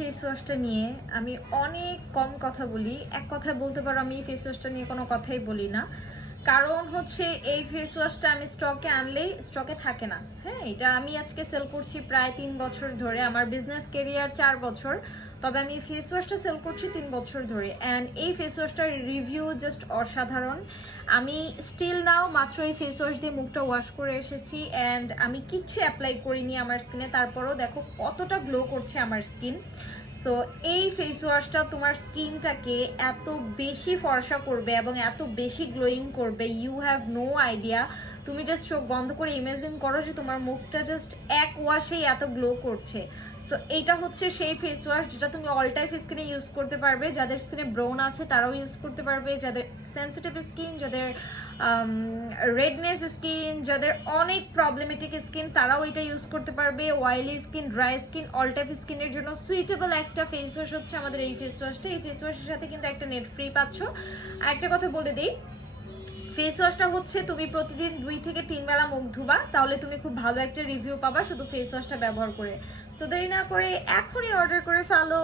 Face ওয়াশটা নিয়ে আমি অনেক কম কথা বলি। এক কথায় বলতে পারো আমি এই ফেস ওয়াশটা নিয়ে কোনো কথাই বলি না। কারণ হচ্ছে এই ফেস ওয়াশটা আমি স্টকে আনলেই স্টকে থাকে না। হ্যাঁ, এটা আমি আজকে সেল করছি প্রায় 3 বছর ধরে। আমার বিজনেস ক্যারিয়ার 4 বছর, তবে আমি এই ফেস ওয়াশটা সেল করছি 3 বছর ধরে। অ্যান্ড এই ফেস ওয়াশটার রিভিউ জাস্ট অসাধারণ। আমি স্টিল নাও মাত্র এই ফেস ওয়াশ দিয়ে মুখটা ওয়াশ করে এসেছি অ্যান্ড আমি কিচ্ছু অ্যাপ্লাই করিনি আমার স্কিনে, তারপরেও দেখো কতটা গ্লো করছে আমার স্কিন। সো এই ফেস ওয়াশটা তোমার স্কিনটাকে এত বেশি ফর্সা করবে এবং এত বেশি গ্লোয়িং করবে, ইউ হ্যাভ নো আইডিয়া। তুমি জাস্ট চোখ বন্ধ করে ইমাজিন করো যে তোমার মুখটা জাস্ট এক ওয়াশেই এত গ্লো করছে। সো এইটা হচ্ছে সেই ফেস ওয়াশ যেটা তুমি অল টাইপ স্কিনে ইউজ করতে পারবে। যাদের স্কিনে ব্রাউন আছে তারাও ইউজ করতে পারবে, যাদের সেন্সিটিভ স্কিন, যাদের রেডনেস স্কিন, যাদের অনেক প্রবলেমেটিক স্কিন তারাও এটা ইউজ করতে পারবে। Oily skin, dry skin, all type স্কিনের জন্য সুইটেবল একটা ফেস ওয়াশ হচ্ছে আমাদের এই ফেস ওয়াশটা। এই ফেস ওয়াশের সাথে কিন্তু একটা নেট ফ্রি পাচ্ছ। আর একটা কথা বলে দিই, ফেস ওয়াশটা হচ্ছে তুমি প্রতিদিন 2 থেকে 3 বেলা মুখ ধুবা, তাহলে তুমি খুব ভালো একটা রিভিউ পাবা শুধু ফেস ওয়াশটা ব্যবহার করে। সো দেরি না করে এখনই অর্ডার করে ফেলো।